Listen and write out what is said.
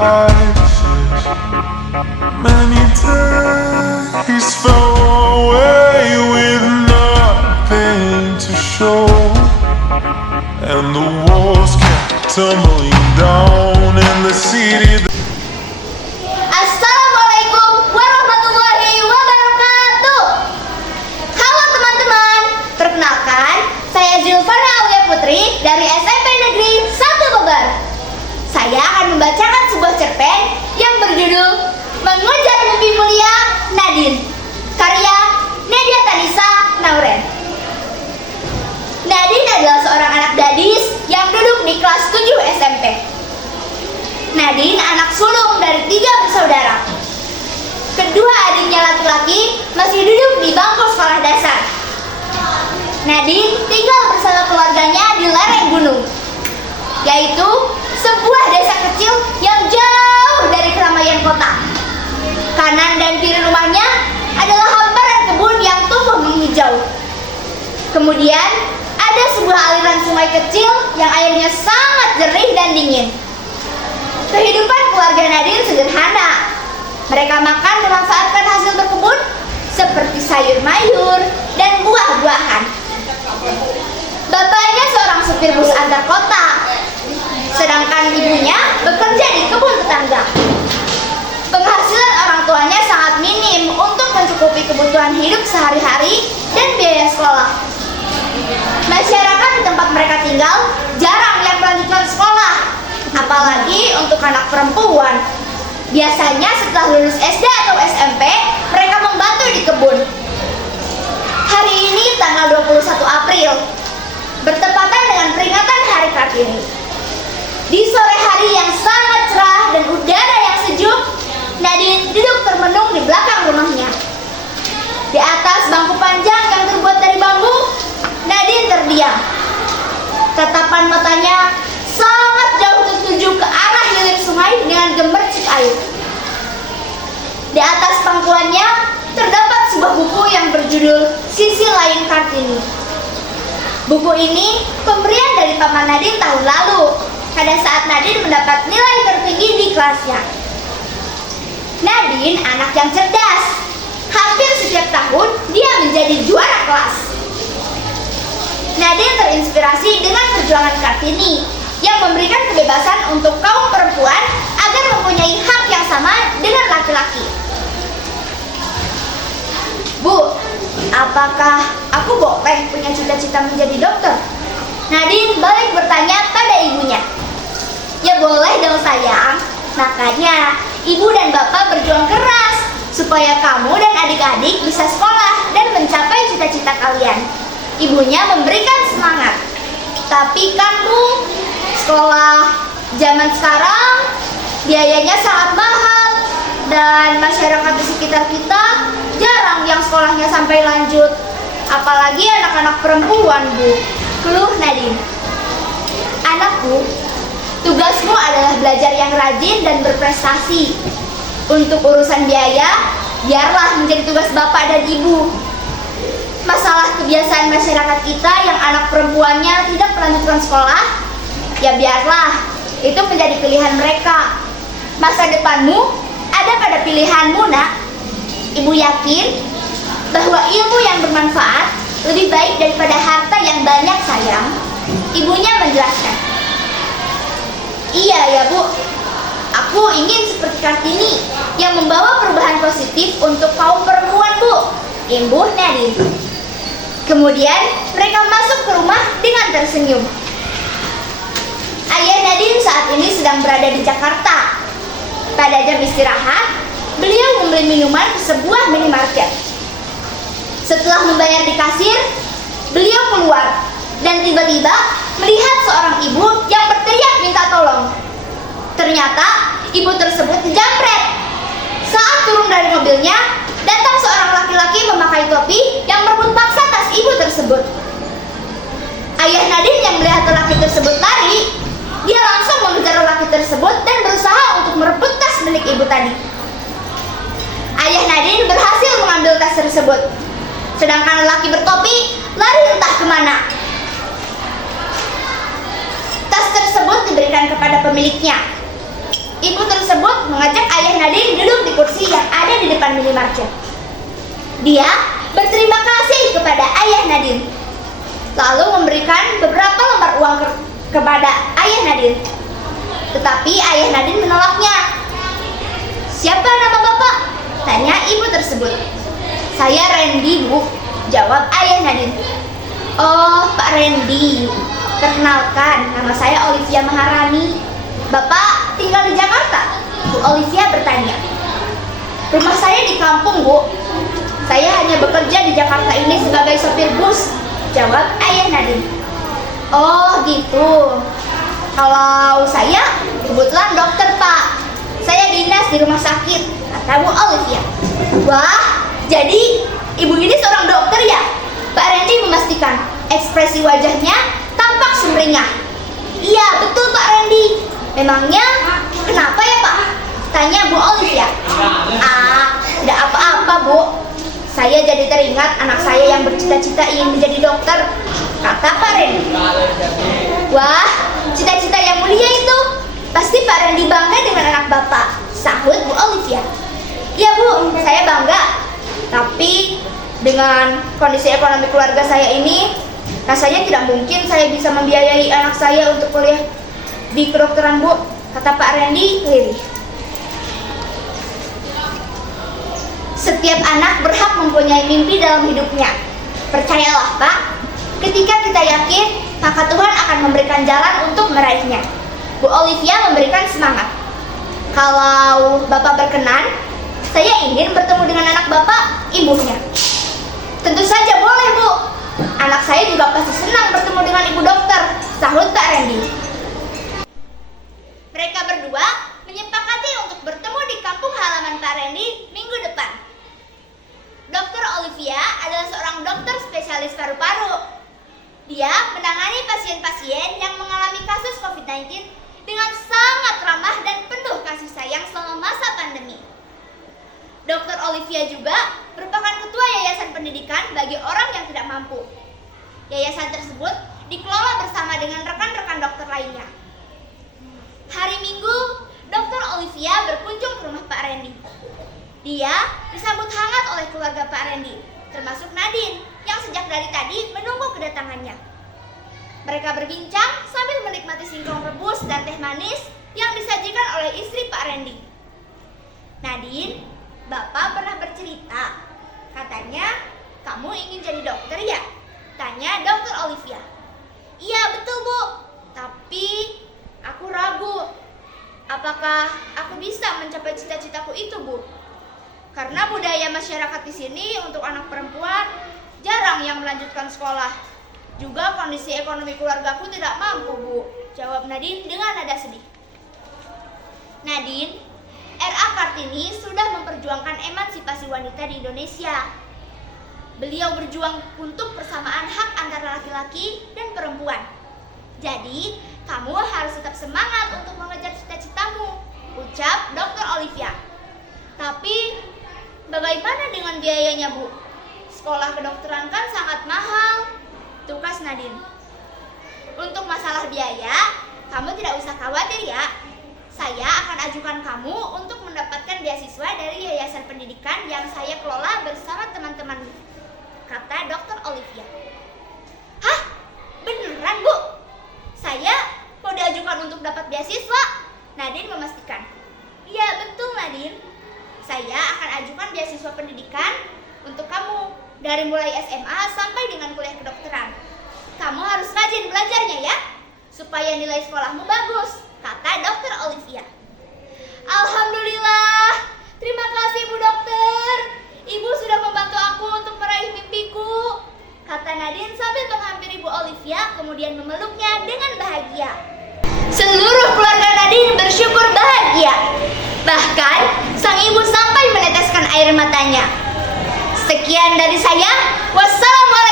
Many days fell away with nothing to show, and the walls kept tumbling down in the city. Assalamualaikum warahmatullahi wabarakatuh. Halo teman-teman, perkenalkan saya Zulfana Aulia Putri dari SMP Negeri 1 Bogor. Saya akan membacakan sebuah cerpen yang berjudul Mengejar Mimpi Mulia Nadine, karya Nadia Tanisa Nauren. Nadine adalah seorang anak gadis yang duduk di kelas 7 SMP. Nadine anak sulung dari 3 bersaudara. Kedua adiknya laki-laki masih duduk di bangku sekolah dasar. Nadine tinggal bersama keluarganya di lereng gunung, yaitu sebuah desa kecil yang jauh dari keramaian kota. Kanan dan kiri rumahnya adalah hamparan kebun yang tumbuh menghijau. Kemudian ada sebuah aliran sungai kecil yang airnya sangat jernih dan dingin. Kehidupan keluarga Nadine sederhana. Mereka makan memanfaatkan hasil berkebun seperti sayur mayur dan buah-buahan. Bapaknya seorang supir bus antar kota, sedangkan ibunya bekerja di kebun tetangga. Penghasilan orang tuanya sangat minim untuk mencukupi kebutuhan hidup sehari-hari dan biaya sekolah. Masyarakat di tempat mereka tinggal jarang yang melanjutkan sekolah, apalagi untuk anak perempuan. Biasanya setelah lulus SD atau SMP, mereka membantu di kebun. Hari ini tanggal 21 April, bertepatan dengan peringatan Hari Kartini. Di sore hari yang sangat cerah dan udara yang sejuk, Nadine duduk termenung di belakang rumahnya. Di atas bangku panjang yang terbuat dari bambu, Nadine terdiam. Tatapan matanya sangat jauh tertuju ke arah hilir sungai dengan gemercik air. Di atas pangkuannya terdapat sebuah buku yang berjudul Sisi Lain Kartini. Buku ini pemberian dari paman Nadine tahun lalu, pada saat Nadine mendapat nilai tertinggi di kelasnya. Nadine anak yang cerdas. Hampir setiap tahun dia menjadi juara kelas. Nadine terinspirasi dengan perjuangan Kartini yang memberikan kebebasan untuk kaum perempuan agar mempunyai hak yang sama dengan laki-laki. Bu, apakah aku boleh punya cita-cita menjadi dokter? Nadine balik bertanya pada ibunya. Ya boleh dong sayang. Makanya ibu dan bapak berjuang keras supaya kamu dan adik-adik bisa sekolah dan mencapai cita-cita kalian. Ibunya memberikan semangat. Tapi kan Bu, sekolah zaman sekarang biayanya sangat mahal dan masyarakat di sekitar kita jarang yang sekolahnya sampai lanjut. Apalagi anak-anak perempuan, Bu, keluh Nadine. Anakku, tugasmu adalah belajar yang rajin dan berprestasi. Untuk urusan biaya, biarlah menjadi tugas bapak dan ibu. Masalah kebiasaan masyarakat kita yang anak perempuannya tidak melanjutkan sekolah, ya biarlah, itu menjadi pilihan mereka. Masa depanmu ada pada pilihanmu, nak. Ibu yakin bahwa ilmu yang bermanfaat lebih baik daripada harta yang banyak, sayang. Ibunya menjelaskan. Iya ya Bu, aku ingin seperti Kartini yang membawa perubahan positif untuk kaum perempuan, Bu, imbuh Nadine. Kemudian mereka masuk ke rumah dengan tersenyum. Ayah Nadine saat ini sedang berada di Jakarta. Pada jam istirahat, beliau membeli minuman ke sebuah minimarket. Setelah membayar di kasir, beliau keluar dan tiba-tiba melihat seorang ibu yang berteriak minta tolong. Ternyata ibu tersebut dijamret. Saat turun dari mobilnya, datang seorang laki-laki memakai topi yang merebut paksa tas ibu tersebut. Ayah Nadine yang melihat lelaki tersebut lari, dia langsung mengejar lelaki tersebut dan berusaha untuk merebut tas milik ibu tadi. Ayah Nadine berhasil mengambil tas tersebut, sedangkan lelaki bertopi lari entah kemana. Tas tersebut diberikan kepada pemiliknya. Ibu tersebut mengajak ayah Nadine duduk di kursi yang ada di depan minimarket. Dia berterima kasih kepada ayah Nadine, lalu memberikan beberapa lembar uang kepada ayah Nadine. Tetapi ayah Nadine menolaknya. "Siapa nama bapak?" tanya ibu tersebut. "Saya Randy, Bu," jawab ayah Nadine. "Oh, Pak Randy. Perkenalkan, nama saya Olivia Maharani. Bapak tinggal di Jakarta?" Bu Olivia bertanya. "Rumah saya di kampung, Bu. Saya hanya bekerja di Jakarta ini sebagai sopir bus," jawab ayah Nadine. "Oh, gitu. Kalau saya kebetulan dokter, Pak. Saya dinas di rumah sakit," kata Bu Olivia. "Wah, jadi ibu ini seorang dokter ya?" Pak Randy memastikan. Ekspresi wajahnya tampak sumringah. "Iya, betul Pak Randy. Memangnya kenapa ya, Pak?" tanya Bu Olivia. Tidak apa-apa, Bu. Saya jadi teringat anak saya yang bercita-cita ingin menjadi dokter," kata Pak Randy. "Wah, cita-cita yang mulia itu. Pasti Pak Randy bangga dengan anak Bapak," sahut Bu Olivia. "Iya, Bu, saya bangga. Tapi dengan kondisi ekonomi keluarga saya ini, rasanya tidak mungkin saya bisa membiayai anak saya untuk kuliah di kedokteran, Bu," kata Pak Randy lirih. "Setiap anak berhak mempunyai mimpi dalam hidupnya. Percayalah, Pak, ketika kita yakin, maka Tuhan akan memberikan jalan untuk meraihnya." Bu Olivia memberikan semangat. "Kalau Bapak berkenan, saya ingin bertemu dengan anak Bapak," ibunya. "Tentu saja boleh, Bu. Anak saya juga pasti senang bertemu dengan ibu dokter," sahut Pak Randy. Mereka berdua menyepakati untuk bertemu di kampung halaman Pak Randy minggu depan. Dr. Olivia adalah seorang dokter spesialis paru-paru. Dia menangani pasien-pasien yang mengalami kasus COVID-19 dengan sangat ramah dan penuh kasih sayang selama masa pandemi. Dr. Olivia juga merupakan ketua yayasan pendidikan bagi orang yang tidak mampu. Yayasan tersebut dikelola bersama dengan rekan-rekan dokter lainnya. Hari Minggu, Dr. Olivia berkunjung ke rumah Pak Randy. Dia disambut hangat oleh keluarga Pak Randy, termasuk Nadine yang sejak dari tadi menunggu kedatangannya. Mereka berbincang sambil menikmati singkong rebus dan teh manis yang disajikan oleh istri Pak Randy. "Nadine, Bapak pernah bercerita, katanya kamu ingin jadi dokter ya?" tanya Dr. Olivia. "Iya, betul, Bu. Tapi aku ragu. Apakah aku bisa mencapai cita-citaku itu, Bu? Karena budaya masyarakat di sini untuk anak perempuan jarang yang melanjutkan sekolah. Juga kondisi ekonomi keluargaku tidak mampu, Bu," jawab Nadine dengan nada sedih. Nadine, R.A. Kartini sudah memperjuangkan emansipasi wanita di Indonesia. Beliau berjuang untuk persamaan hak antara laki-laki dan perempuan. "Jadi, kamu harus tetap semangat untuk mengejar cita-citamu," ucap Dr. Olivia. "Tapi, bagaimana dengan biayanya, Bu? Sekolah kedokteran kan sangat mahal," tukas Nadine. "Untuk masalah biaya, kamu tidak usah khawatir ya. Saya akan ajukan kamu untuk mendapatkan beasiswa dari yayasan pendidikan yang saya kelola bersama teman-teman," kata Dr. Olivia. "Hah? Beneran, Bu? Saya mau diajukan untuk dapat beasiswa?" Nadine memastikan. "Iya, betul, Nadine. Saya akan ajukan beasiswa pendidikan untuk kamu dari mulai SMA sampai dengan kuliah kedokteran. Kamu harus rajin belajarnya ya, supaya nilai sekolahmu bagus," kata Dr. Olivia. "Alhamdulillah, terima kasih Bu Dokter. Ibu sudah membantu aku untuk meraih mimpiku," kata Nadine sambil menghampiri Bu Olivia kemudian memeluknya dengan bahagia. Seluruh keluarga Nadine bersyukur bahagia. Bahkan sang ibu sampai meneteskan air matanya. Sekian dari saya. Wassalamualaikum